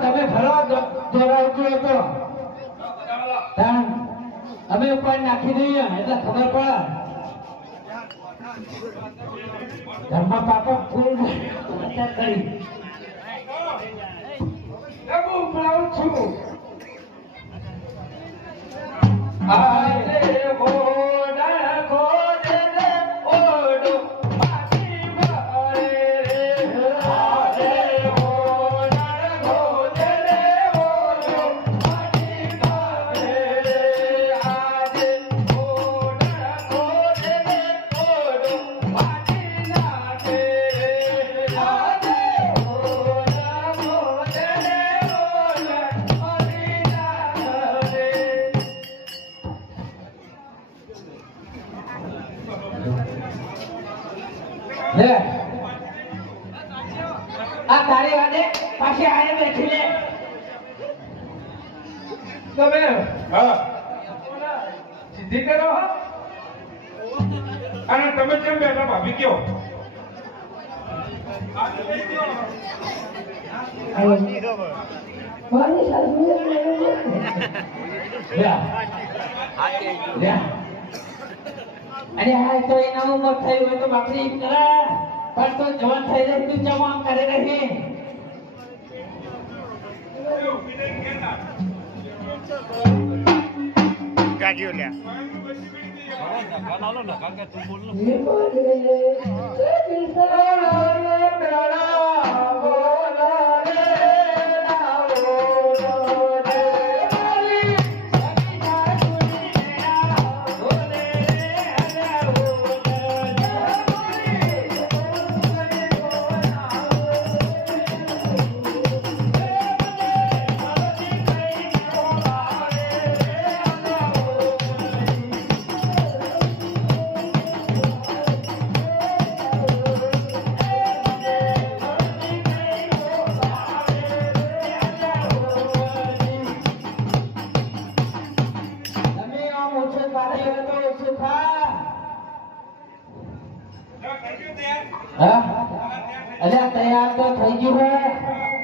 તમે ફરવા જોરાવજો હતો અમે ઉપર નાખી દઈએ એટલે ખબર પડે ઘરમાં પાપા ફૂલ કરી છું આ તારી વાદે પાછી આને બેઠી લે તમે હા સીધી કરો અને તમે કેમ બેઠા ભાભી કયો અરે હા તો એના ઉમર થઈ હોય તો બાપરી કરે પણ તો જવાન થઈ જાય તું જવાન કરે રહી ગાડીઓ લે અલ્યા તૈયાર તો થઈ ગયું હે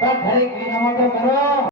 પણ ઘરે ક્રિયામાં તો કરો